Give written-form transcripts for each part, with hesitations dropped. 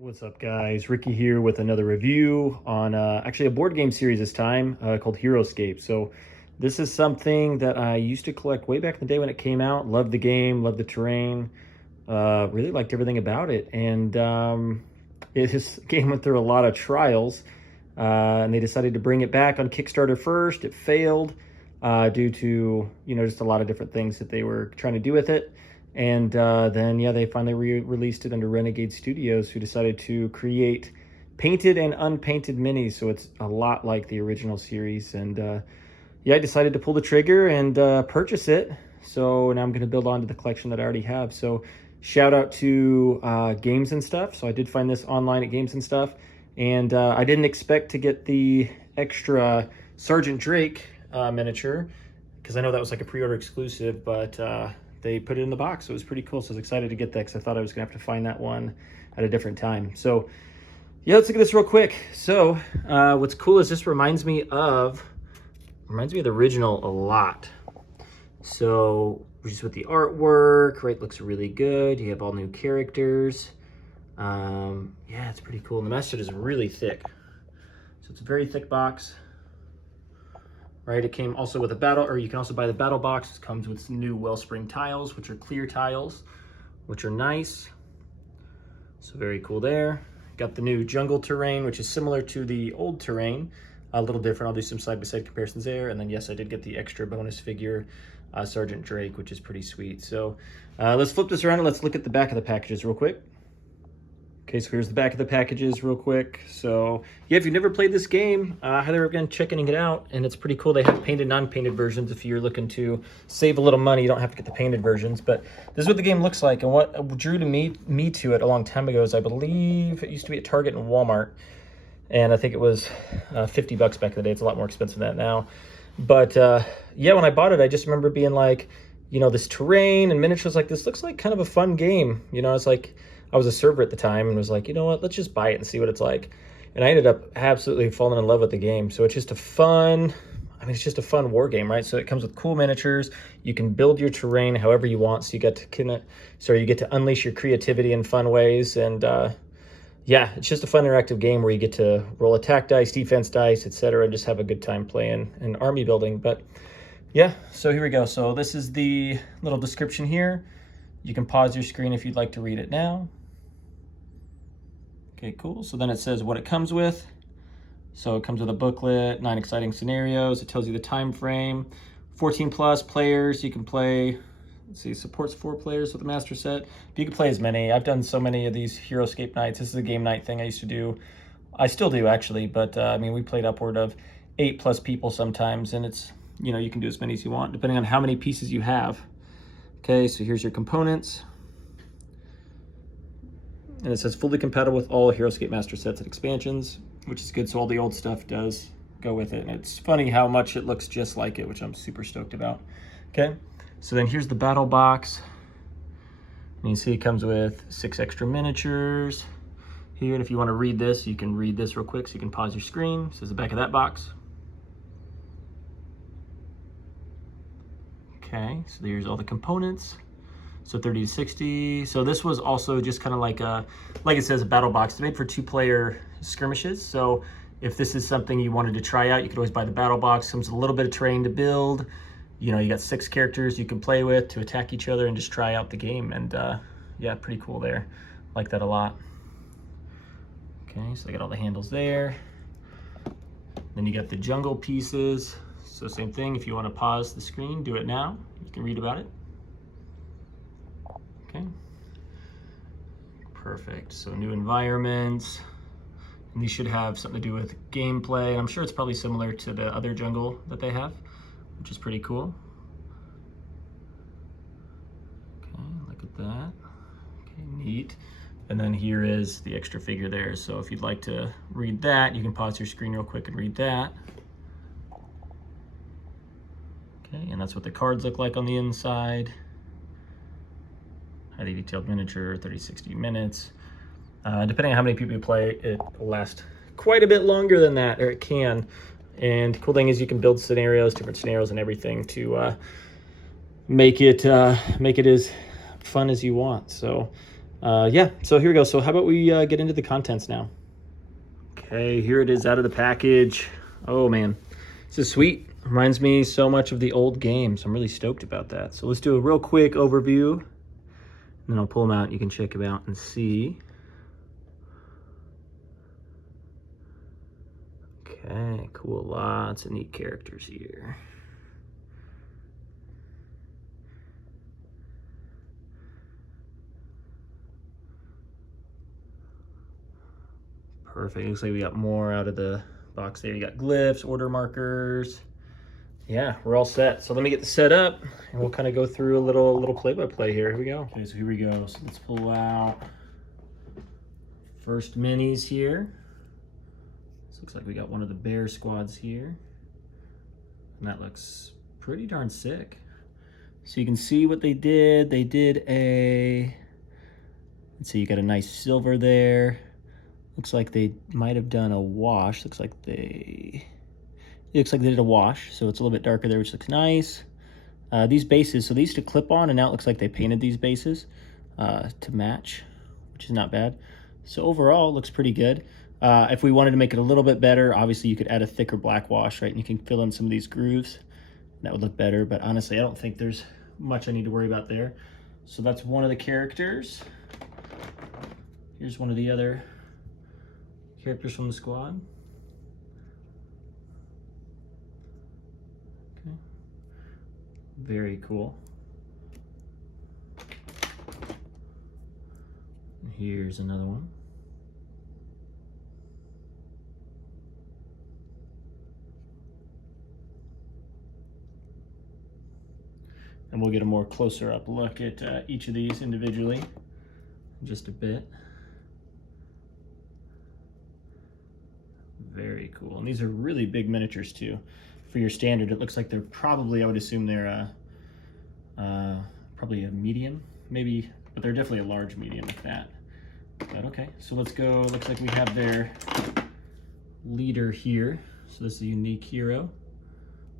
What's up, guys? Ricky here with another review on actually a board game series this time called Heroscape. So this is something that I used to collect way back in the day when it came out. Loved the game, loved the terrain, really liked everything about it. And this game went through a lot of trials, and they decided to bring it back on Kickstarter first. It failed due to, just a lot of different things that they were trying to do with it. And then, yeah, they finally released it under Renegade Studios, who decided to create painted and unpainted minis. So it's a lot like the original series. And yeah, I decided to pull the trigger and purchase it. So now I'm going to build onto the collection that I already have. So shout out to Games and Stuff. So I did find this online at Games and Stuff. And I didn't expect to get the extra Sergeant Drake miniature, because I know that was like a pre-order exclusive, but they put it in the box, so it was pretty cool. So I was excited to get that because I thought I was gonna have to find that one at a different time. So yeah, let's look at this real quick. So what's cool is this reminds me of the original a lot. So just with the artwork, right, looks really good. You have all new characters. Yeah, it's pretty cool. And the message is really thick. So it's a very thick box. Right, it came also with a battle, or you can also buy the battle box. It comes with some new Wellspring tiles, which are clear tiles, which are nice. So very cool there. Got the new jungle terrain, which is similar to the old terrain, a little different. I'll do some side-by-side comparisons there. And then yes, I did get the extra bonus figure, Sergeant Drake, which is pretty sweet. So let's flip this around and let's look at the back of the packages real quick. Okay, so here's the back of the packages real quick. So yeah, if you've never played this game, I highly recommend checking it out. And it's pretty cool. They have painted, non-painted versions. If you're looking to save a little money, you don't have to get the painted versions. But this is what the game looks like. And what drew me to it a long time ago is I believe it used to be at Target and Walmart. And I think it was 50 bucks back in the day. It's a lot more expensive than that now. But yeah, when I bought it, I just remember being like, this terrain and miniatures like this looks like kind of a fun game. It's like, I was a server at the time and was like, you know what, let's just buy it and see what it's like. And I ended up absolutely falling in love with the game. So it's just it's just a fun war game, right? So it comes with cool miniatures. You can build your terrain however you want. So you get to unleash your creativity in fun ways. And yeah, it's just a fun interactive game where you get to roll attack dice, defense dice, etc., and just have a good time playing and army building. But yeah, so here we go. So this is the little description here. You can pause your screen if you'd like to read it now. Okay, cool. So then it says what it comes with. So it comes with a booklet, 9 exciting scenarios. It tells you the time frame, 14 plus players. You can play, let's see, supports 4 players with the master set. But you can play as many. I've done so many of these Heroscape nights. This is a game night thing I used to do. I still do actually, but we played upward of 8 plus people sometimes, and it's, you can do as many as you want depending on how many pieces you have. Okay, so here's your components. And it says fully compatible with all Heroscape master sets and expansions, which is good. So all the old stuff does go with it. And it's funny how much it looks just like it, which I'm super stoked about. Okay, so then here's the battle box. And you see it comes with 6 extra miniatures here. And if you want to read this, you can read this real quick. So you can pause your screen. This is the back of that box. Okay, so here's all the components. So 30 to 60. So this was also just kind of like it says, a battle box. It's made for 2-player skirmishes. So if this is something you wanted to try out, you could always buy the battle box. Comes with a little bit of terrain to build. You got 6 characters you can play with to attack each other and just try out the game. And yeah, pretty cool there. Like that a lot. Okay, so I got all the handles there. Then you got the jungle pieces. So same thing, if you want to pause the screen, do it now. You can read about it. Okay. Perfect. So new environments. And these should have something to do with gameplay. I'm sure it's probably similar to the other jungle that they have, which is pretty cool. Okay, look at that. Okay, neat. And then here is the extra figure there. So if you'd like to read that, you can pause your screen real quick and read that. Okay, and that's what the cards look like on the inside. Highly detailed miniature, 30-60 minutes. Depending on how many people you play, it will last quite a bit longer than that, or it can. And the cool thing is you can build scenarios, different scenarios and everything to make it as fun as you want. So Yeah, so here we go. So how about we get into the contents now? Okay, here it is out of the package. Oh man, this is sweet. Reminds me so much of the old games. I'm really stoked about that. So let's do a real quick overview, and then I'll pull them out and you can check them out and see. Okay, cool. Lots of neat characters here. Perfect. Looks like we got more out of the box there. You got glyphs, order markers. Yeah, we're all set. So let me get the set up and we'll kind of go through a little play-by-play here. Here we go. Okay, so here we go. So let's pull out first minis here. This looks like we got one of the bear squads here. And that looks pretty darn sick. So you can see what they did. They did a, let's see, you got a nice silver there. Looks like they might have done a wash. It looks like they did a wash, so it's a little bit darker there, which looks nice. These bases, so they used to clip on, and now it looks like they painted these bases to match, which is not bad. So overall, it looks pretty good. If we wanted to make it a little bit better, obviously you could add a thicker black wash, right? And you can fill in some of these grooves. That would look better, but honestly, I don't think there's much I need to worry about there. So that's one of the characters. Here's one of the other characters from the squad. Okay. Very cool. Here's another one. And we'll get a more closer up look at each of these individually in just a bit. Very cool. And these are really big miniatures too. For your standard, it looks like they're probably, I would assume they're probably a medium, maybe, but they're definitely a large medium like that. But okay, so let's go. Looks like we have their leader here. So this is a unique hero.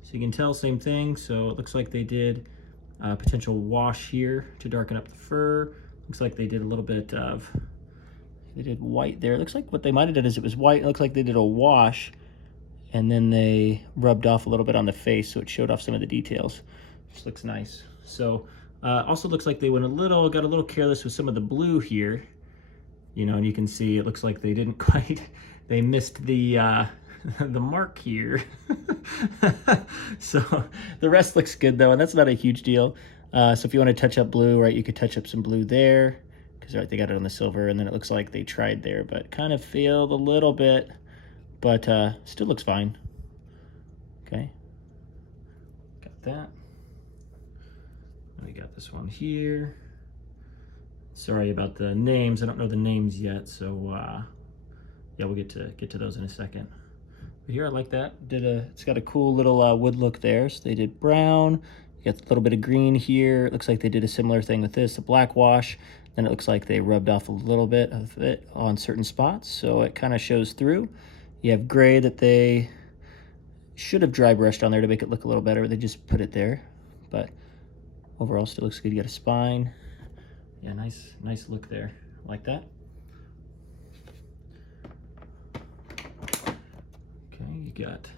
So you can tell, same thing. So it looks like they did a potential wash here to darken up the fur. Looks like they did a little bit of, they did white there. It looks like what they might have done is it was white. It looks like they did a wash and then they rubbed off a little bit on the face, so it showed off some of the details, which looks nice. So also looks like they got a little careless with some of the blue here, you know, and you can see it looks like they didn't quite, they missed the mark here. So the rest looks good though, and that's not a huge deal. So if you want to touch up blue, right, you could touch up some blue there, because right, they got it on the silver, and then it looks like they tried there, but kind of failed a little bit, but still looks fine. Okay, got that. We got this one here. Sorry about the names. I don't know the names yet, so yeah, we'll get to those in a second. But here, I like that. It's got a cool little wood look there. So they did brown. You got a little bit of green here. It looks like they did a similar thing with this, a black wash. Then it looks like they rubbed off a little bit of it on certain spots, so it kind of shows through. You have gray that they should have dry brushed on there to make it look a little better. They just put it there, but overall still looks good. You got a spine. Yeah, nice look there. Like that. Okay, you got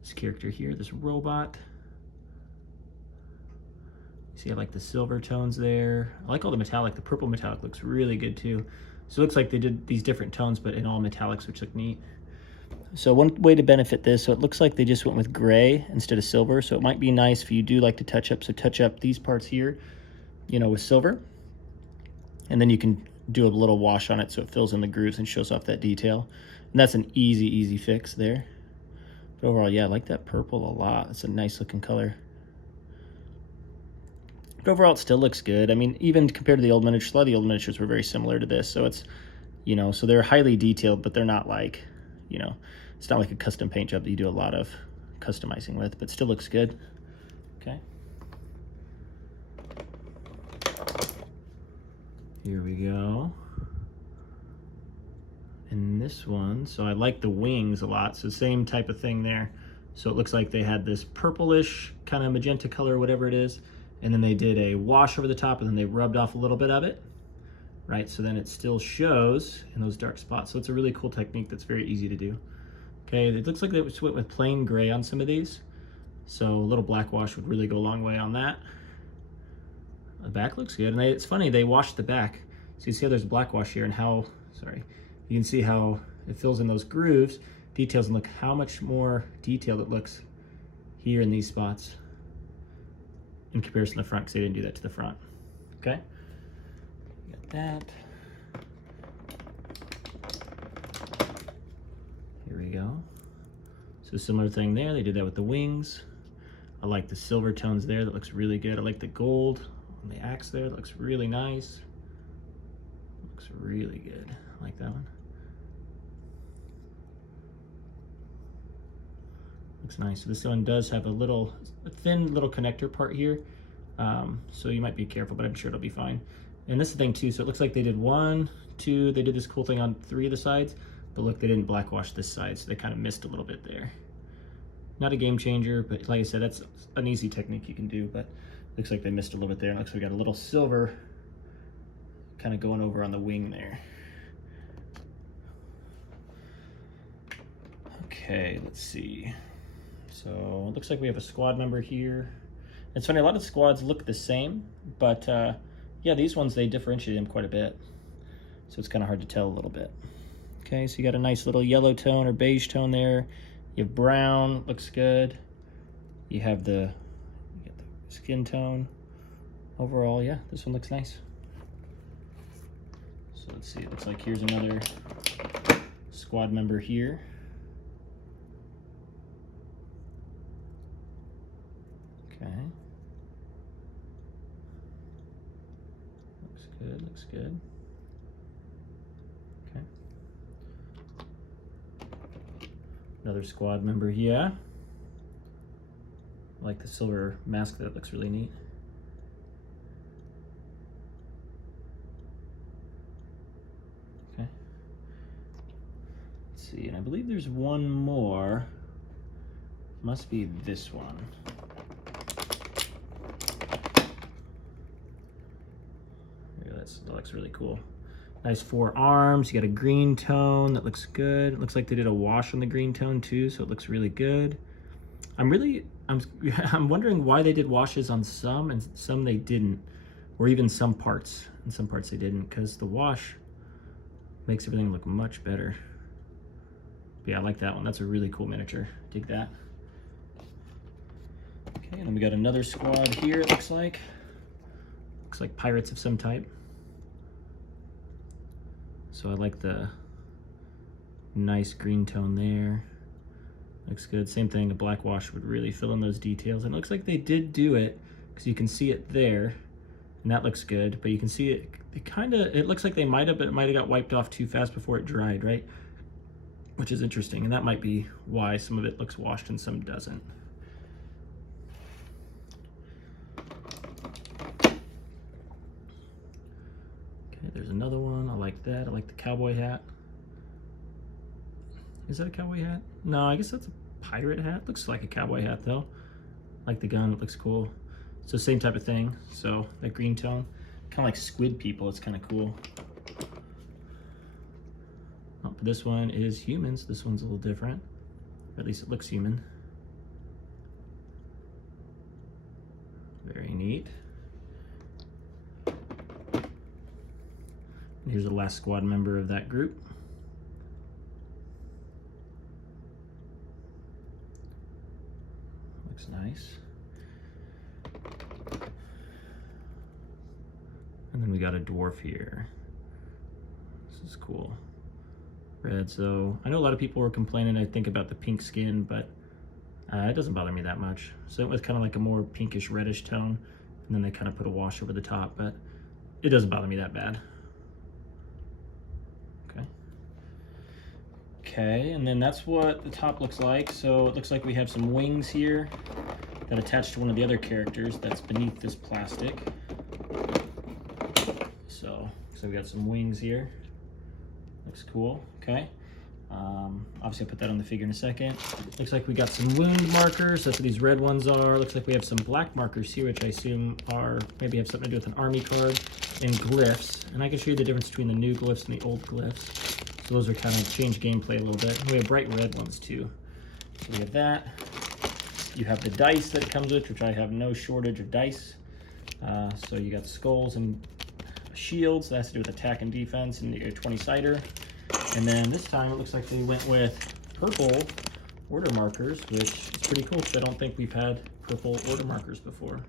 this character here, this robot. See, I like the silver tones there. I like all the metallic. The purple metallic looks really good too. So it looks like they did these different tones, but in all metallics, which look neat. So one way to benefit this, so it looks like they just went with gray instead of silver. So it might be nice if you do like to touch up. So touch up these parts here, you know, with silver. And then you can do a little wash on it so it fills in the grooves and shows off that detail. And that's an easy fix there. But overall, yeah, I like that purple a lot. It's a nice looking color. But overall, it still looks good. I mean, even compared to the old miniatures, a lot of the old miniatures were very similar to this. So it's, you know, so they're highly detailed, but they're not like, you know, it's not like a custom paint job that you do a lot of customizing with, but still looks good. Okay. Here we go. And this one, so I like the wings a lot. So same type of thing there. So it looks like they had this purplish kind of magenta color, whatever it is. And then they did a wash over the top, and then they rubbed off a little bit of it. right? So then it still shows in those dark spots. So it's a really cool technique that's very easy to do. Okay, it looks like they went with plain gray on some of these. So a little black wash would really go a long way on that. The back looks good. And it's funny, they washed the back. So you see how there's black wash here and how, sorry, you can see how it fills in those grooves, details, and look how much more detailed it looks here in these spots in comparison to the front, because they didn't do that to the front. Okay, got that. Here we go. So similar thing there, they did that with the wings. I like the silver tones there, that looks really good. I like the gold on the axe there, that looks really nice. Looks really good, I like that one. Looks nice. So this one does have a thin little connector part here. So you might be careful, but I'm sure it'll be fine. And this is the thing too, so it looks like they did 1, 2, they did this cool thing on 3 of the sides, but look, they didn't black wash this side, so they kind of missed a little bit there. Not a game changer, but like I said, that's an easy technique you can do, but looks like they missed a little bit there. And looks like we got a little silver kind of going over on the wing there. Okay, let's see. So it looks like we have a squad member here. It's funny, a lot of squads look the same, but yeah, these ones, they differentiate them quite a bit. So it's kind of hard to tell a little bit. Okay, so you got a nice little yellow tone or beige tone there. You have brown, looks good. You have you get the skin tone. Overall, yeah, this one looks nice. So let's see, it looks like here's another squad member here. Okay. Looks good, looks good. Okay. Another squad member here. I like the silver mask, that looks really neat. Okay. Let's see, and I believe there's one more. Must be this one. That looks really cool. Nice 4 arms. You got a green tone that looks good. It looks like they did a wash on the green tone too, so it looks really good. I'm wondering why they did washes on some and some they didn't, or even some parts. And some parts they didn't, because the wash makes everything look much better. But yeah, I like that one. That's a really cool miniature. Dig that. Okay, and then we got another squad here, it looks like. Looks like pirates of some type. So I like the nice green tone there. Looks good. Same thing, a black wash would really fill in those details. And it looks like they did do it, because you can see it there, and that looks good. But you can see it looks like they might have got wiped off too fast before it dried, right? Which is interesting, and that might be why some of it looks washed and some doesn't. There's another one. I like that. I like the cowboy hat. Is that a cowboy hat? No, I guess that's a pirate hat. Looks like a cowboy hat though. Like the gun, it looks cool. So same type of thing. So that green tone, kind of like squid people. It's kind of cool. Oh, but this one is humans. This one's a little different. Or at least it looks human. Very neat. Here's the last squad member of that group. Looks nice. And then we got a dwarf here. This is cool. Red, so I know a lot of people were complaining, I think, about the pink skin, but it doesn't bother me that much. So it was kind of like a more pinkish reddish tone, and then they kind of put a wash over the top, but it doesn't bother me that bad. Okay, and then that's what the top looks like. So it looks like we have some wings here that attach to one of the other characters that's beneath this plastic. So we got some wings here. Looks cool. Okay. Obviously I'll put that on the figure in a second. Looks like we got some wound markers. That's what these red ones are. Looks like we have some black markers here, which I assume are, maybe have something to do with an army card, and glyphs. And I can show you the difference between the new glyphs and the old glyphs. So those are kind of change gameplay a little bit. And we have bright red ones too. So we have that. You have the dice that it comes with, which I have no shortage of dice. So you got skulls and shields. That has to do with attack and defense, and your 20-sider. And then this time it looks like they went with purple order markers, which is pretty cool because I don't think we've had purple order markers before.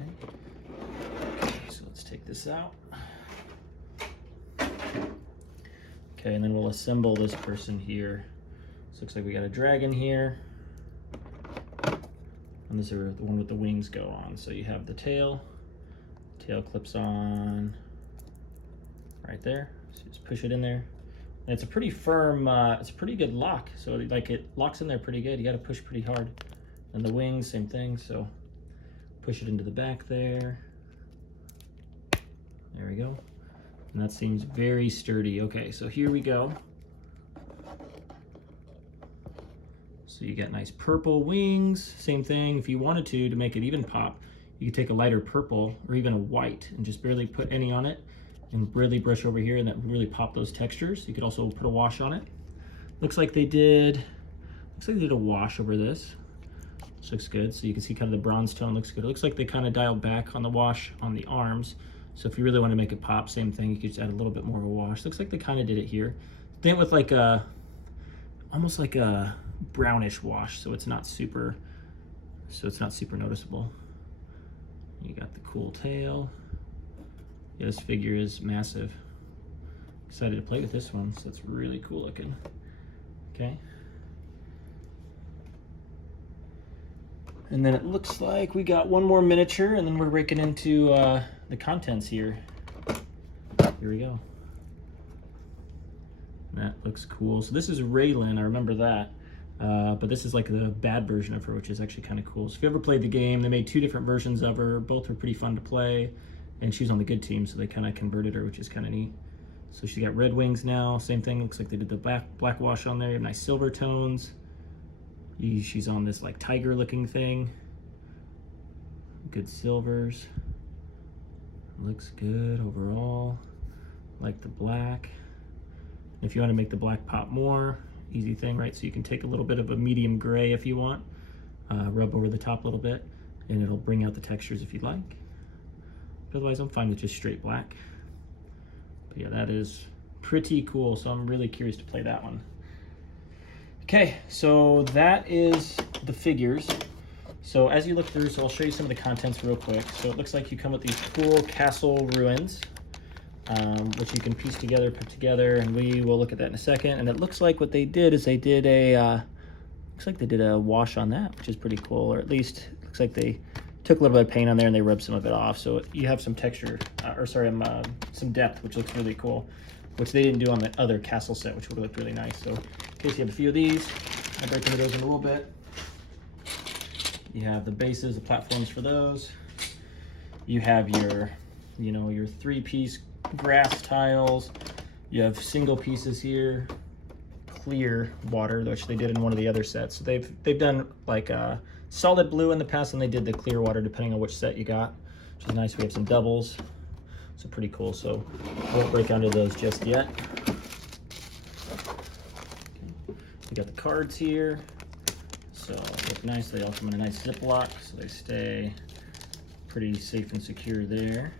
Okay, so let's take this out. Okay, and then we'll assemble this person here. So looks like we got a dragon here. And this is the one with the wings go on. So you have the tail clips on right there. So just push it in there. And it's a pretty firm, it's a pretty good lock. So like it locks in there pretty good. You got to push pretty hard. And the wings, same thing. So push it into the back there. There we go. And that seems very sturdy. Okay, so here we go. So you got nice purple wings, same thing. If you wanted to make it even pop, you could take a lighter purple or even a white and just barely put any on it and really brush over here, and that would really pop those textures. You could also put a wash on it. Looks like they did a wash over this. This looks good. So you can see kind of the bronze tone looks good. It looks like they kind of dialed back on the wash on the arms. So if you really want to make it pop, same thing, you could just add a little bit more of a wash. Looks like they kind of did it here. They went with like a, almost like a brownish wash, so it's not super noticeable. You got the cool tail. Yeah, this figure is massive. Excited to play with this one, so it's really cool looking. Okay. And then it looks like we got one more miniature, and then we're breaking into the contents here. Here we go. That looks cool. So this is Raylan, I remember that. But this is like the bad version of her, which is actually kind of cool. So if you ever played the game, they made two different versions of her. Both were pretty fun to play. And she's on the good team, so they kind of converted her, which is kind of neat. So she got red wings now. Same thing, looks like they did the black wash on there. You have nice silver tones. She's on this like tiger looking thing. Good silvers. Looks good overall. Like the black. If you want to make the black pop more, easy thing, right? So you can take a little bit of a medium gray if you want, rub over the top a little bit, and it'll bring out the textures if you'd like. But otherwise, I'm fine with just straight black. But yeah, that is pretty cool. So I'm really curious to play that one. Okay, so that is the figures. So as you look through, so I'll show you some of the contents real quick. So it looks like you come with these cool castle ruins, which you can piece together, put together, and we will look at that in a second. And it looks like what they did is they did a, looks like they did a wash on that, which is pretty cool, or at least looks like they took a little bit of paint on there and they rubbed some of it off. So you have some texture, some depth, which looks really cool, which they didn't do on the other castle set, which would look really nice. So in case you have a few of these, I'll break into those in a little bit. You have the bases, the platforms for those. You have your, your 3-piece grass tiles. You have single pieces here, clear water, which they did in one of the other sets. So they've done like solid blue in the past, and they did the clear water depending on which set you got, which is nice. We have some doubles, so pretty cool. So I won't break onto those just yet. We got the cards here, so they look nice. They all come in a nice Ziploc, so they stay pretty safe and secure there.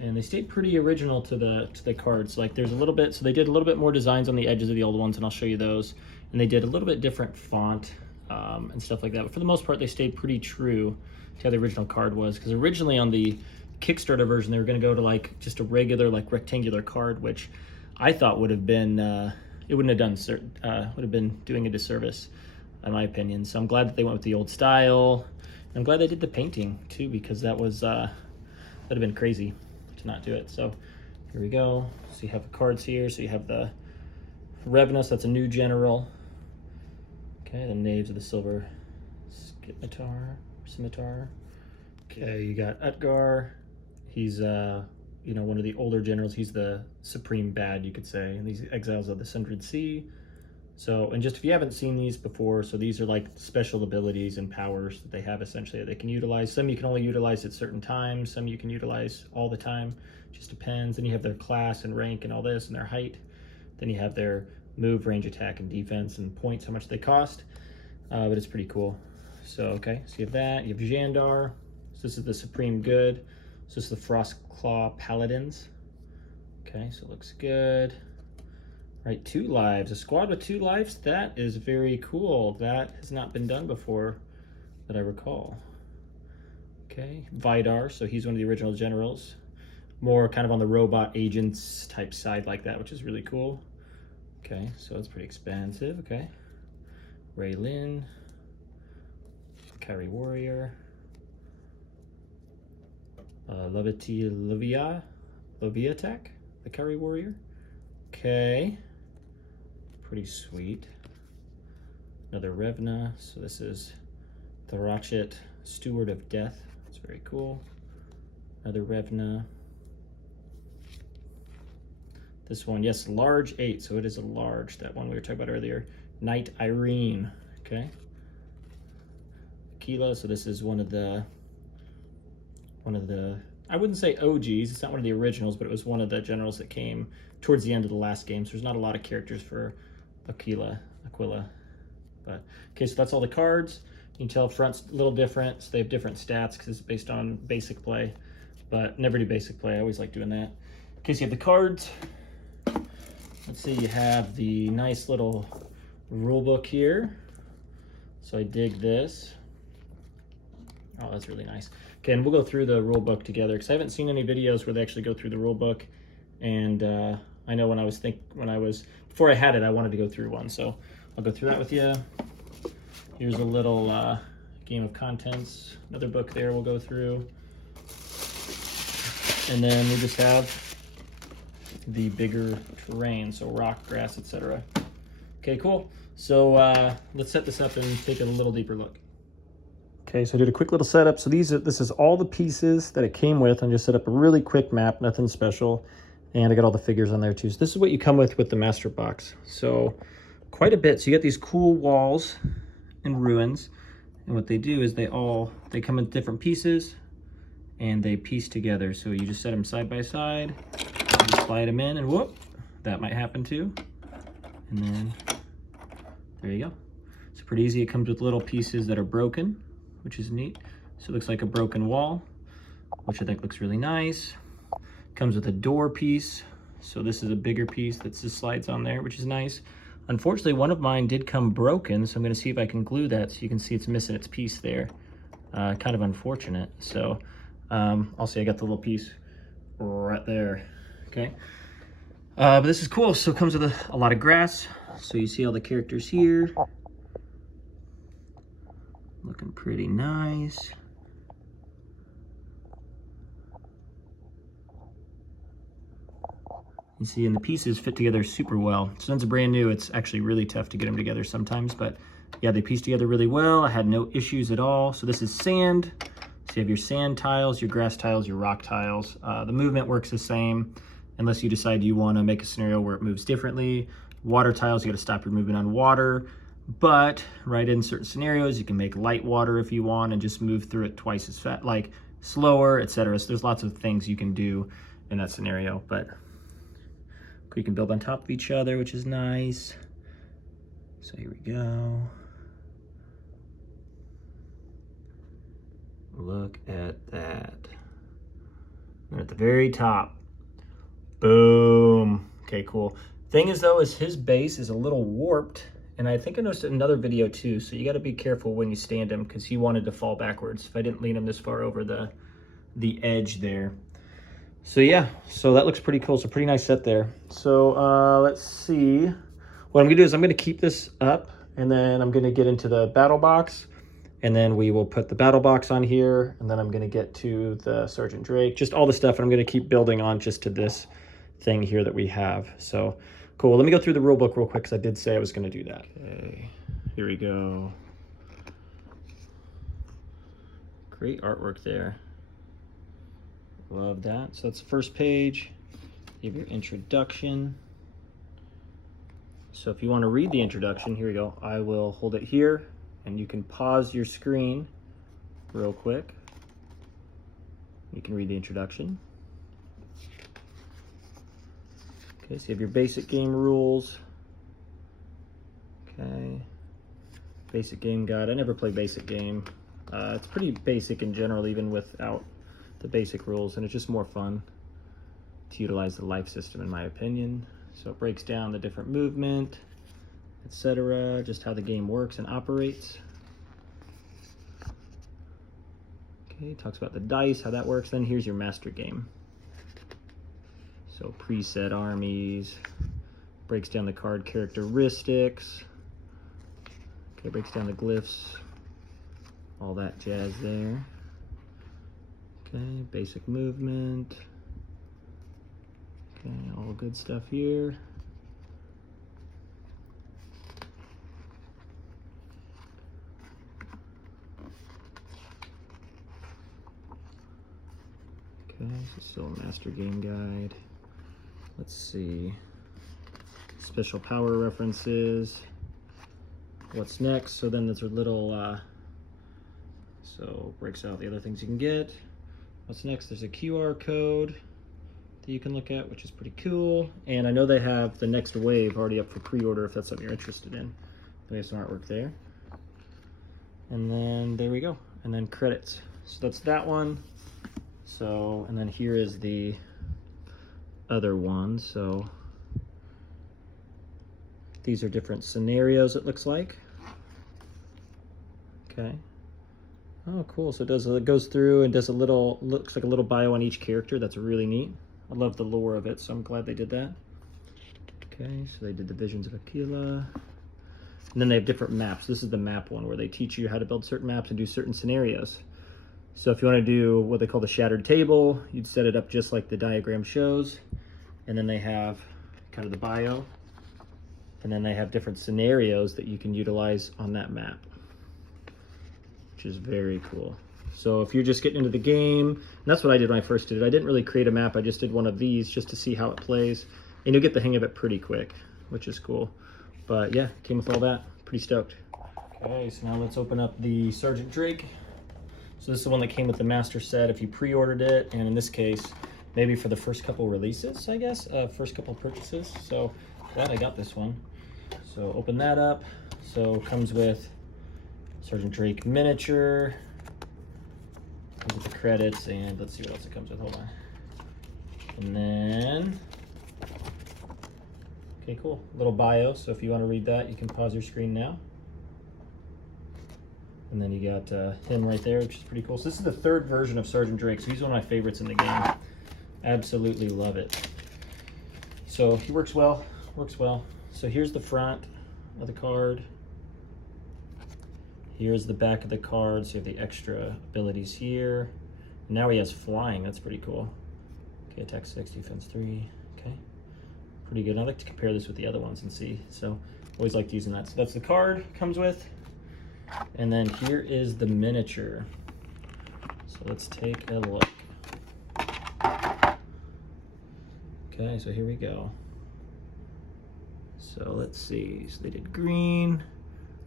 And they stayed pretty original to the cards. Like there's a little bit, so they did a little bit more designs on the edges of the old ones, and I'll show you those. And they did a little bit different font and stuff like that. But for the most part, they stayed pretty true to how the original card was. Because originally on the Kickstarter version, they were going to go to like just a regular like rectangular card, which I thought would have been it wouldn't have done would have been doing a disservice, in my opinion. So I'm glad that they went with the old style. And I'm glad they did the painting too, because that was that'd have been crazy to not do it. So here we go. So you have the cards here. So you have the Revenus, that's a new general. Okay, the knaves of the silver scimitar. Okay, you got Utgar. He's you know, one of the older generals. He's the supreme bad, you could say. And these exiles of the Sundered Sea. So, and just if you haven't seen these before, so these are like special abilities and powers that they have essentially that they can utilize. Some you can only utilize at certain times, some you can utilize all the time, just depends. Then you have their class and rank and all this and their height. Then you have their move, range, attack, and defense and points, how much they cost. But it's pretty cool. So, okay, so you have that. You have Jandar. So this is the Supreme Good. So this is the Frostclaw Paladins. Okay, so it looks good. Right, 2 lives. A squad with 2 lives? That is very cool. That has not been done before that I recall. Okay, Vidar, so he's one of the original generals. More kind of on the robot agents type side like that, which is really cool. Okay, so it's pretty expansive. Okay. Raylin. Carry Warrior. Leviatech, the Carry Warrior. Okay. Pretty sweet. Another Revna. So this is the Ratchet Steward of Death. It's very cool. Another Revna. This one, yes, large 8, so it is a large. That one we were talking about earlier. Knight Irene. Okay. Aquila. So this is one of the I wouldn't say OGs. It's not one of the originals, but it was one of the generals that came towards the end of the last game. So there's not a lot of characters for Aquila. But okay, so that's all the cards. You can tell front's a little different. So they have different stats because it's based on basic play. But never do basic play. I always like doing that. Okay, so you have the cards. Let's see, you have the nice little rule book here. So I dig this. Oh, that's really nice. Okay, and we'll go through the rule book together because I haven't seen any videos where they actually go through the rule book. And I know before I had it, I wanted to go through one. So I'll go through that with you. Here's a little game of contents, another book there we'll go through. And then we just have the bigger terrain, so rock, grass, etc. Okay, cool. So let's set this up and take a little deeper look. Okay, so I did a quick little setup. So this is all the pieces that it came with. I just set up a really quick map, nothing special. And I got all the figures on there too. So this is what you come with the master box. So quite a bit. So you get these cool walls and ruins. And what they do is they come in different pieces and they piece together. So you just set them side by side, you slide them in and whoop, that might happen too. And then there you go. It's pretty easy. It comes with little pieces that are broken, which is neat. So it looks like a broken wall, which I think looks really nice. Comes with a door piece. So this is a bigger piece that just slides on there, which is nice. Unfortunately, one of mine did come broken, so I'm gonna see if I can glue that so you can see it's missing its piece there. Kind of unfortunate. So I'll see, I got the little piece right there, okay? But this is cool. So it comes with a lot of grass. So you see all the characters here. Looking pretty nice. You see, and the pieces fit together super well. Since it's brand new, it's actually really tough to get them together sometimes, but yeah, they piece together really well. I had no issues at all. So this is sand. So you have your sand tiles, your grass tiles, your rock tiles. The movement works the same, unless you decide you want to make a scenario where it moves differently. Water tiles, you got to stop your movement on water. But right in certain scenarios, you can make light water if you want and just move through it twice as fast, like slower, etc. So there's lots of things you can do in that scenario. But you can build on top of each other, which is nice. So here we go. Look at that. And at the very top, boom. Okay, cool. Thing is though, is his base is a little warped. And I think I noticed it in another video too, so you got to be careful when you stand him because he wanted to fall backwards if I didn't lean him this far over the edge there. So yeah, so that looks pretty cool. So pretty nice set there. So let's see. What I'm gonna do is I'm gonna keep this up and then I'm gonna get into the battle box and then we will put the battle box on here and then I'm gonna get to the Sergeant Drake, just all the stuff, and I'm gonna keep building on just to this thing here that we have. So cool. Well, let me go through the rule book real quick because I did say I was gonna do that. Okay, here we go. Great artwork there. Love that. So that's the first page. You have your introduction. So if you want to read the introduction, here we go. I will hold it here, and you can pause your screen real quick. You can read the introduction. Okay, so you have your basic game rules. Okay, basic game guide. I never play basic game. It's pretty basic in general, even without the basic rules, and it's just more fun to utilize the life system, in my opinion. So it breaks down the different movement, etc., just how the game works and operates. Okay, talks about the dice, how that works. Then here's your master game. So preset armies, breaks down the card characteristics. Okay, breaks down the glyphs, all that jazz there. Okay, basic movement. Okay, all good stuff here. Okay, so still a master game guide. Let's see. Special power references. What's next? So then there's a little, so breaks out the other things you can get. What's next? There's a QR code that you can look at, which is pretty cool. And I know they have the next wave already up for pre-order if that's something you're interested in. They have some artwork there. And then there we go. And then credits. So that's that one. So, and then here is the other one. So these are different scenarios, it looks like. Okay. Oh, cool. So it goes through and does a little, looks like a little bio on each character. That's really neat. I love the lore of it, so I'm glad they did that. Okay, so they did the Visions of Aquila. And then they have different maps. This is the map one where they teach you how to build certain maps and do certain scenarios. So if you want to do what they call the shattered table, you'd set it up just like the diagram shows. And then they have kind of the bio. And then they have different scenarios that you can utilize on that map, which is very cool. So if you're just getting into the game, and that's what I did when I first did it. I didn't really create a map. I just did one of these just to see how it plays. And you'll get the hang of it pretty quick, which is cool. But yeah, came with all that. Pretty stoked. Okay, so now let's open up the Sergeant Drake. So this is the one that came with the master set if you pre-ordered it. And in this case, maybe for the first couple releases, I guess, first couple purchases. So glad I got this one. So open that up. So it comes with Sergeant Drake miniature. Comes with the credits, and let's see what else it comes with. Hold on. And then, okay, cool. Little bio. So if you want to read that, you can pause your screen now. And then you got him right there, which is pretty cool. So this is the third version of Sergeant Drake. So he's one of my favorites in the game. Absolutely love it. So he works well. Works well. So here's the front of the card. Here's the back of the card, so you have the extra abilities here. And now he has flying, that's pretty cool. Okay, attack 6, defense 3, okay. Pretty good. I like to compare this with the other ones and see. So always liked using that. So that's the card comes with. And then here is the miniature. So let's take a look. Okay, so here we go. So let's see, so they did green.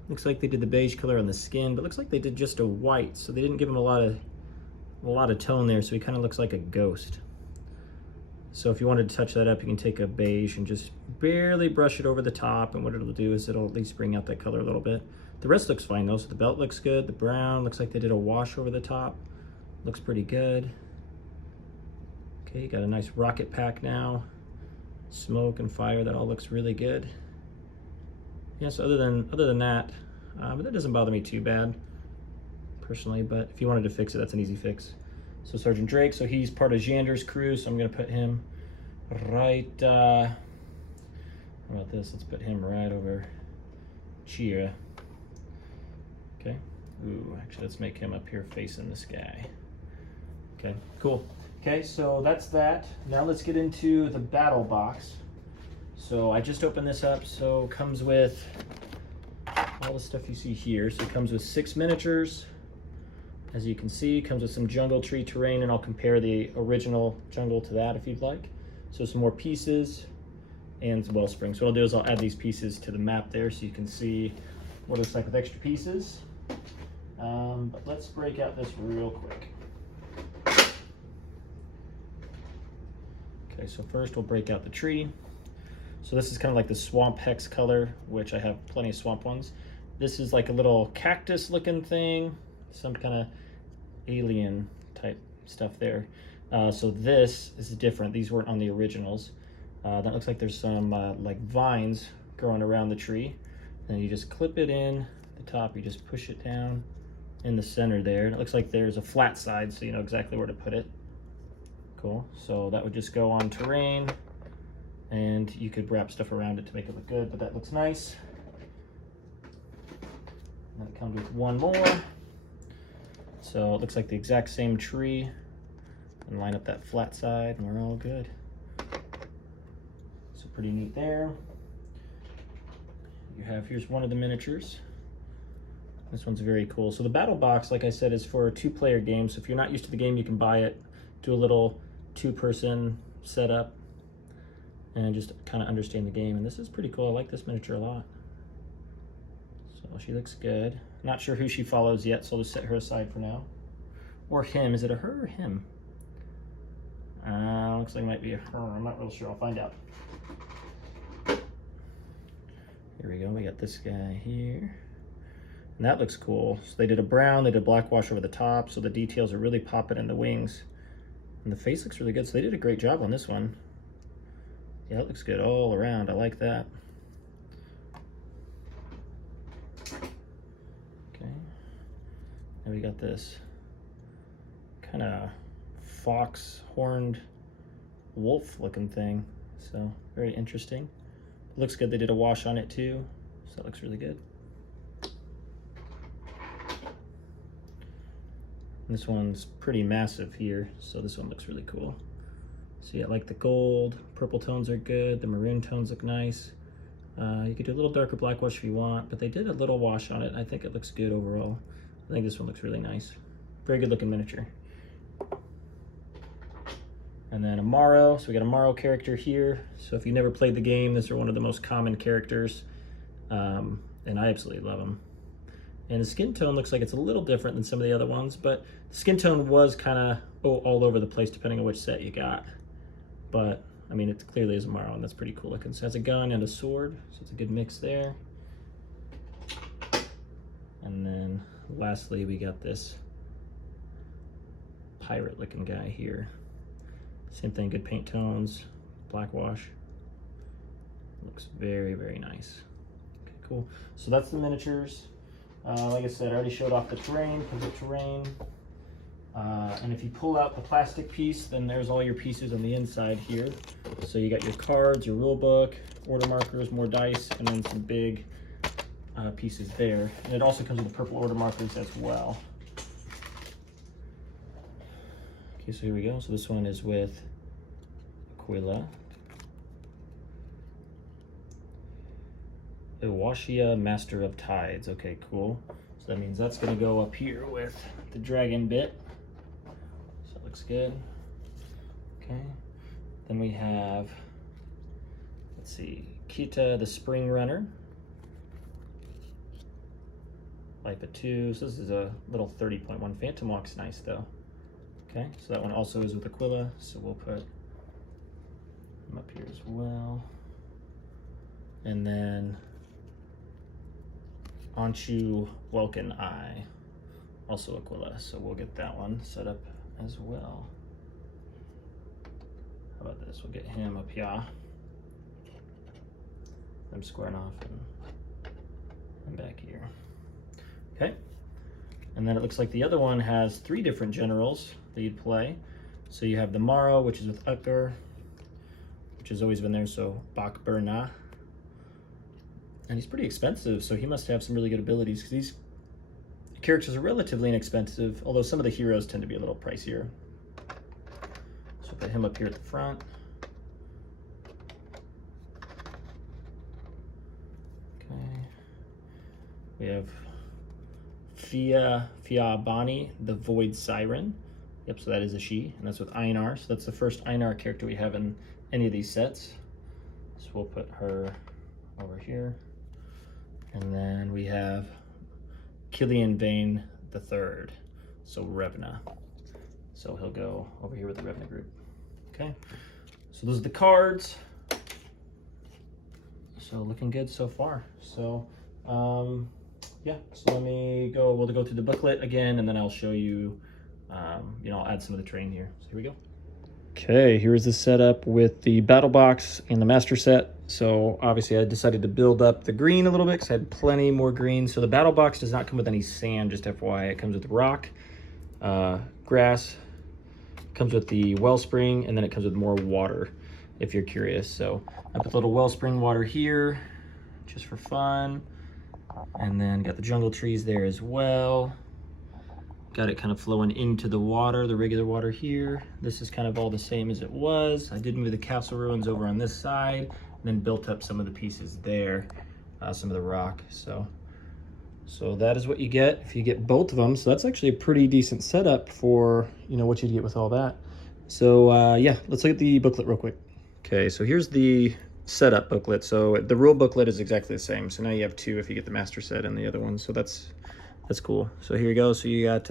Looks like they did the beige color on the skin, but looks like they did just a white, so they didn't give him a lot of tone there, so he kind of looks like a ghost. So if you wanted to touch that up, you can take a beige and just barely brush it over the top, and what it'll do is it'll at least bring out that color a little bit. The rest looks fine though, so the belt looks good, the brown looks like they did a wash over the top. Looks pretty good. Okay, you got a nice rocket pack now. Smoke and fire, that all looks really good. Yeah, so other than that, but that doesn't bother me too bad, personally, but if you wanted to fix it, that's an easy fix. So Sergeant Drake, so he's part of Xander's crew, so I'm gonna put him right, how about this? Let's put him right over Chia. Okay, ooh, actually let's make him up here facing the sky. Okay, cool. Okay, so that's that. Now let's get into the battle box. So I just opened this up, so it comes with all the stuff you see here. So it comes with 6 miniatures, As you can see, comes with some jungle tree terrain, and I'll compare the original jungle to that if you'd like. So some more pieces and some wellspring. So what I'll do is I'll add these pieces to the map there so you can see what it looks like with extra pieces. But let's break out this real quick. Okay, so first we'll break out the tree. So this is kind of like the swamp hex color, which I have plenty of swamp ones. This is like a little cactus looking thing, some kind of alien type stuff there. So this is different. These weren't on the originals. That looks like there's some like vines growing around the tree. Then you just clip it in the top. You just push it down in the center there. And it looks like there's a flat side, so you know exactly where to put it. Cool. So that would just go on terrain, and you could wrap stuff around it to make it look good, but that looks nice. And it comes with one more. So it looks like the exact same tree. And line up that flat side, and we're all good. So pretty neat there. You have, here's one of the miniatures. This one's very cool. So the battle box, like I said, is for a 2-player game. So if you're not used to the game, you can buy it, do a little 2-person setup, and just kind of understand the game. And this is pretty cool. I like this miniature a lot. So she looks good. Not sure who she follows yet, so I'll just set her aside for now. Or him. Is it a her or him? Looks like it might be a her. I'm not real sure. I'll find out. Here we go. We got this guy here. And that looks cool. So they did a brown, they did a black wash over the top, so the details are really popping in the wings. And the face looks really good, so they did a great job on this one. Yeah, it looks good all around. I like that. Okay. And we got this kind of fox horned wolf looking thing. So very interesting. It looks good. They did a wash on it too, so that looks really good. This one's pretty massive here, so this one looks really cool. So yeah, I like the gold, purple tones are good, the maroon tones look nice. You could do a little darker black wash if you want, but they did a little wash on it. I think it looks good overall. I think this one looks really nice. Very good looking miniature. And then a Morrow, so we got a Morrow character here. So if you never played the game, these are one of the most common characters, and I absolutely love them. And the skin tone looks like it's a little different than some of the other ones, but the skin tone was kind of all over the place depending on which set you got. But, I mean, it clearly is a Morrow, and that's pretty cool looking. So it has a gun and a sword, so it's a good mix there. And then, lastly, we got this pirate-looking guy here. Same thing, good paint tones, black wash. Looks very, very nice. Okay, cool. So that's the miniatures. Like I said, I already showed off the terrain, comes with terrain. And if you pull out the plastic piece, then there's all your pieces on the inside here. So you got your cards, your rule book, order markers, more dice, and then some big pieces there. And it also comes with the purple order markers as well. Okay, so here we go. So this one is with Aquila. Iwashia, Master of Tides. Okay, cool. So that means that's going to go up here with the dragon bit. So that looks good. Okay. Then we have, let's see, Kita, the Spring Runner. Lipa 2. So this is a little 30.1. Phantom Walk's nice though. Okay, so that one also is with Aquila. So we'll put him up here as well. And then Anshu Welkin Eye, also Aquila, so we'll get that one set up as well. How about this? We'll get him up here. I'm squaring off and back here. Okay, and then it looks like the other one has 3 different generals that you'd play. So you have the Morrow, which is with Utgar, which has always been there, so Bakburna. And he's pretty expensive, so he must have some really good abilities, because these characters are relatively inexpensive, although some of the heroes tend to be a little pricier. So put him up here at the front. Okay. We have Fiabani, the Void Siren. Yep, so that is a she, and that's with Einar. So that's the first Einar character we have in any of these sets. So we'll put her over here. And then we have Killian Vane the Third, so Revna. So he'll go over here with the Revna group. Okay, so those are the cards. So looking good so far. So yeah, so let me go, we'll go through the booklet again, and then I'll show you, I'll add some of the terrain here. So here we go. Okay, here's the setup with the battle box and the master set. So obviously I decided to build up the green a little bit because I had plenty more green. So the battle box does not come with any sand, just FYI. It comes with rock, grass, comes with the wellspring, and then it comes with more water if you're curious. So I put a little wellspring water here just for fun. And then got the jungle trees there as well. Got it kind of flowing into the water, the regular water here. This is kind of all the same as it was. I did move the castle ruins over on this side, and then built up some of the pieces there, some of the rock. So that is what you get if you get both of them. So that's actually a pretty decent setup for, what you'd get with all that. So yeah, let's look at the booklet real quick. Okay, so here's the setup booklet. So the rule booklet is exactly the same. So now you have two if you get the master set and the other one. So that's cool. So here you go. So you got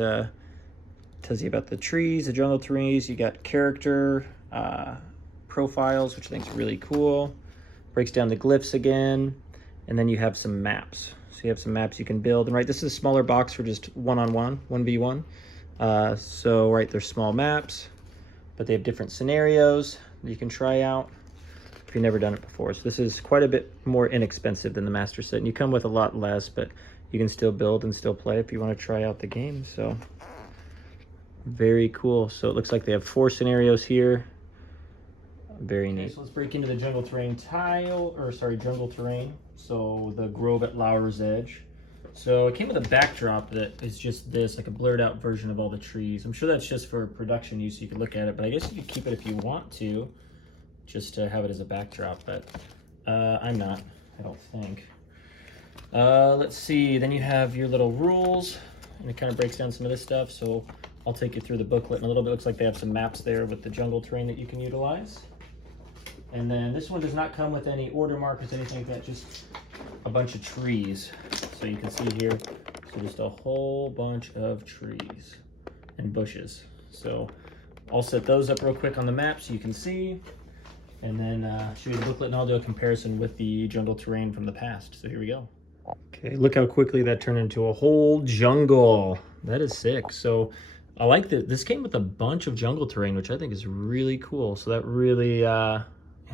tells you about the trees, the jungle trees. You got character profiles, which I think is really cool. Breaks down the glyphs again, and then you have some maps. So you have some maps you can build. And right, this is a smaller box for just one-on-one, 1v1. So right, they're small maps, but they have different scenarios that you can try out if you've never done it before. So this is quite a bit more inexpensive than the master set, and you come with a lot less, but you can still build and still play if you want to try out the game. So very cool. So it looks like they have 4 scenarios here. Very neat. Okay, so let's break into the jungle terrain jungle terrain. So the grove at Laur's Edge. So it came with a backdrop that is just this, like a blurred out version of all the trees. I'm sure that's just for production use, so you can look at it, but I guess you could keep it if you want to, just to have it as a backdrop, but I'm not, I don't think. Let's see, then you have your little rules, and it kind of breaks down some of this stuff, so I'll take you through the booklet in a little bit. Looks like they have some maps there with the jungle terrain that you can utilize. And then this one does not come with any order markers, anything like that, just a bunch of trees. So you can see here, so just a whole bunch of trees and bushes. So I'll set those up real quick on the map so you can see, and then show you the booklet, and I'll do a comparison with the jungle terrain from the past. So here we go. Okay, look how quickly that turned into a whole jungle. That is sick. So I like that this came with a bunch of jungle terrain, which I think is really cool. So that really, yeah,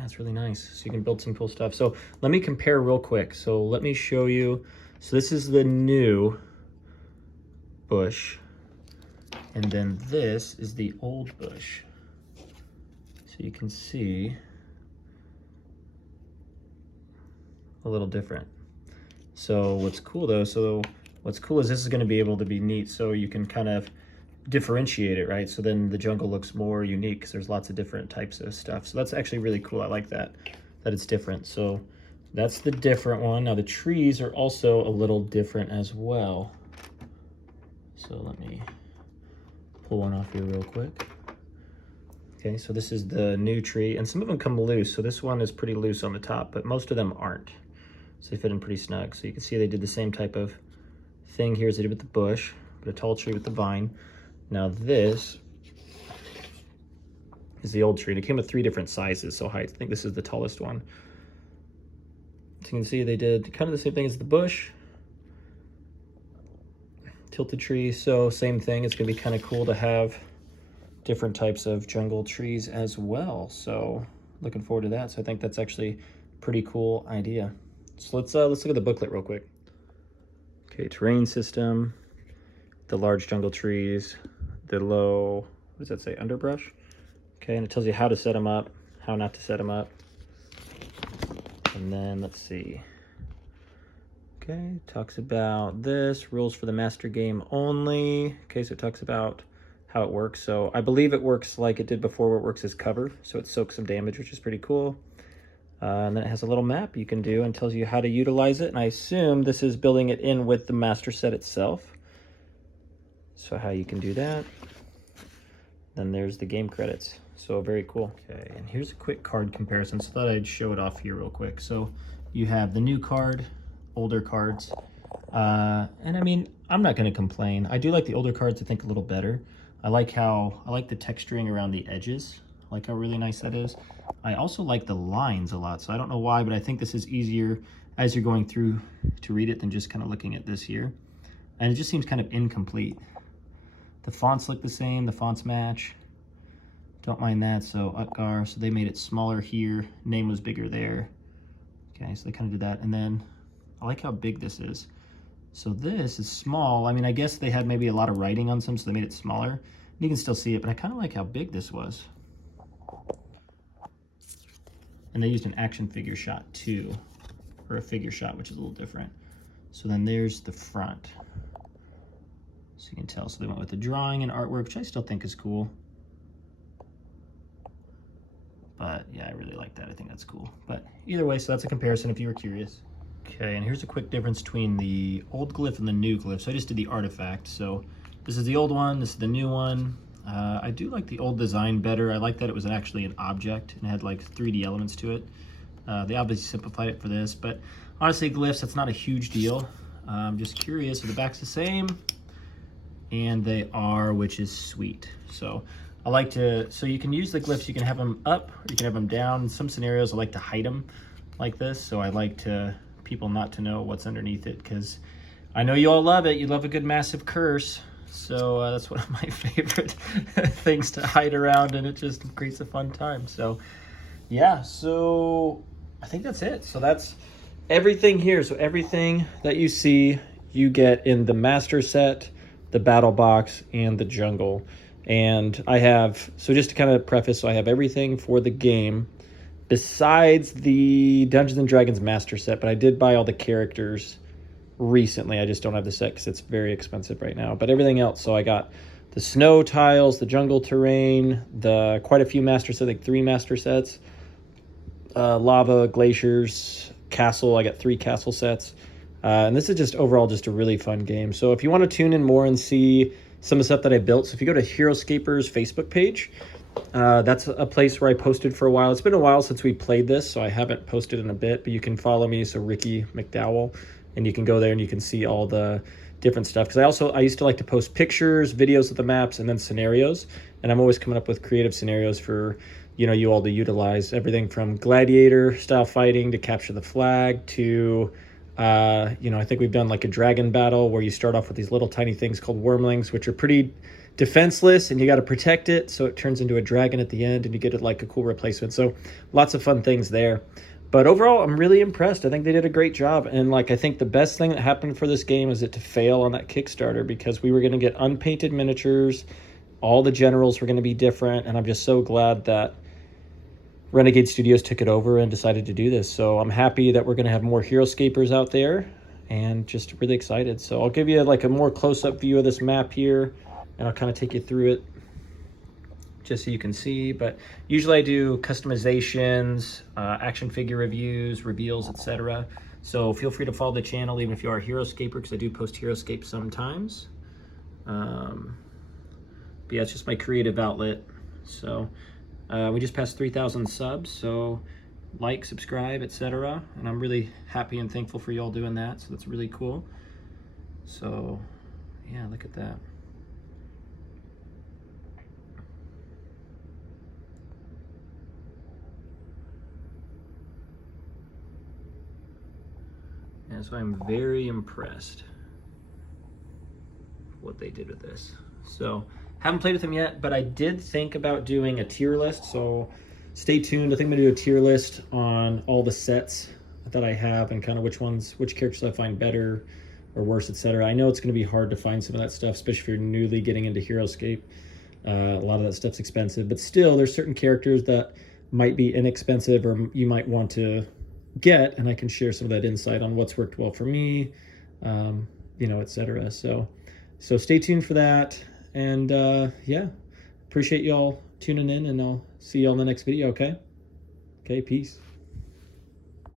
it's really nice. So you can build some cool stuff. So let me compare real quick. So let me show you. So this is the new bush, and then this is the old bush. So you can see a little different. So what's cool though, is this is going to be able to be neat, so you can kind of differentiate it, right? So then the jungle looks more unique because there's lots of different types of stuff. So that's actually really cool. I like that it's different. So that's the different one. Now the trees are also a little different as well. So let me pull one off here real quick. Okay, so this is the new tree, and some of them come loose. So this one is pretty loose on the top, but most of them aren't. So they fit in pretty snug. So you can see they did the same type of thing here as they did with the bush, but a tall tree with the vine. Now this is the old tree, and it came with 3 different sizes, so height. I think this is the tallest one. So you can see they did kind of the same thing as the bush. Tilted tree, so same thing. It's gonna be kind of cool to have different types of jungle trees as well. So looking forward to that. So I think that's actually a pretty cool idea. So let's look at the booklet real quick. Okay, terrain system, the large jungle trees, the low, what does that say, underbrush? Okay, and it tells you how to set them up, how not to set them up. And then let's see. Okay, talks about this, rules for the master game only. Okay, so it talks about how it works. So I believe it works like it did before, where it works as cover. So it soaks some damage, which is pretty cool. And then it has a little map you can do and tells you how to utilize it. And I assume this is building it in with the master set itself. So how you can do that. Then there's the game credits. So very cool. Okay, and here's a quick card comparison. So I thought I'd show it off here real quick. So you have the new card, older cards. And I mean, I'm not gonna complain. I do like the older cards, I think, a little better. I like the texturing around the edges. I like how really nice that is. I also like the lines a lot. So I don't know why, but I think this is easier as you're going through to read it than just kind of looking at this here. And it just seems kind of incomplete. The fonts look the same, the fonts match. Don't mind that. So Utgar, so they made it smaller here. Name was bigger there. Okay, so they kind of did that. And then I like how big this is. So this is small. I mean, I guess they had maybe a lot of writing on some, so they made it smaller. You can still see it, but I kind of like how big this was. And they used an action figure shot too, or a figure shot, which is a little different. So then there's the front. So you can tell, so they went with the drawing and artwork, which I still think is cool. But yeah, I really like that. I think that's cool. But either way, so that's a comparison if you were curious. Okay, and here's a quick difference between the old glyph and the new glyph. So I just did the artifact. So this is the old one, this is the new one. I do like the old design better. I like that it was actually an object and it had like 3D elements to it. They obviously simplified it for this, but honestly, glyphs, that's not a huge deal. I'm just curious if the back's the same, and they are, which is sweet. So I like to, so you can use the glyphs, you can have them up, or you can have them down. In some scenarios, I like to hide them like this. So I like to, people not to know what's underneath it, because I know you all love it. You love a good massive curse. So that's one of my favorite things to hide around, and it just creates a fun time. So yeah, so I think that's it. So that's everything here. So everything that you see, you get in the master set, the battle box, and the jungle. And I have, so just to kind of preface, so I have everything for the game besides the Dungeons and Dragons master set, but I did buy all the characters recently. I just don't have the set because it's very expensive right now. But everything else, so I got the snow tiles, the jungle terrain, the quite a few master sets, like 3 master sets, lava, glaciers, castle. I got 3 castle sets. And this is just overall just a really fun game. So if you want to tune in more and see some of the stuff that I built, so if you go to Heroscaper's Facebook page, that's a place where I posted for a while. It's been a while since we played this, so I haven't posted in a bit, but you can follow me, so Ricky McDowell, and you can go there and you can see all the different stuff. Because I used to like to post pictures, videos of the maps, and then scenarios, and I'm always coming up with creative scenarios for, you know, you all to utilize. Everything from gladiator style fighting to capture the flag to you know, I think we've done like a dragon battle where you start off with these little tiny things called wormlings, which are pretty defenseless, and you got to protect it so it turns into a dragon at the end and you get it like a cool replacement. So lots of fun things there. But overall, I'm really impressed. I think they did a great job. And like, I think the best thing that happened for this game is it to fail on that Kickstarter, because we were going to get unpainted miniatures. All the generals were going to be different. And I'm just so glad that Renegade Studios took it over and decided to do this. So I'm happy that we're going to have more Heroscapers out there, and just really excited. So I'll give you like a more close-up view of this map here, and I'll kind of take you through it just so you can see. But usually I do customizations, action figure reviews, reveals, etc. So feel free to follow the channel even if you are a Heroscaper, because I do post Heroscape sometimes. But yeah, it's just my creative outlet. So we just passed 3,000 subs, so like, subscribe, etc. And I'm really happy and thankful for y'all doing that, so that's really cool. So yeah, look at that. And so I'm very impressed with what they did with this. So haven't played with them yet, but I did think about doing a tier list, so stay tuned. I think I'm gonna do a tier list on all the sets that I have and kind of which characters I find better or worse, etc. I know it's gonna be hard to find some of that stuff, especially if you're newly getting into Heroscape. A lot of that stuff's expensive, but still there's certain characters that might be inexpensive or you might want to get, and I can share some of that insight on what's worked well for me, you know, etc. So stay tuned for that. And yeah, appreciate y'all tuning in, and I'll see y'all in the next video. Okay, peace.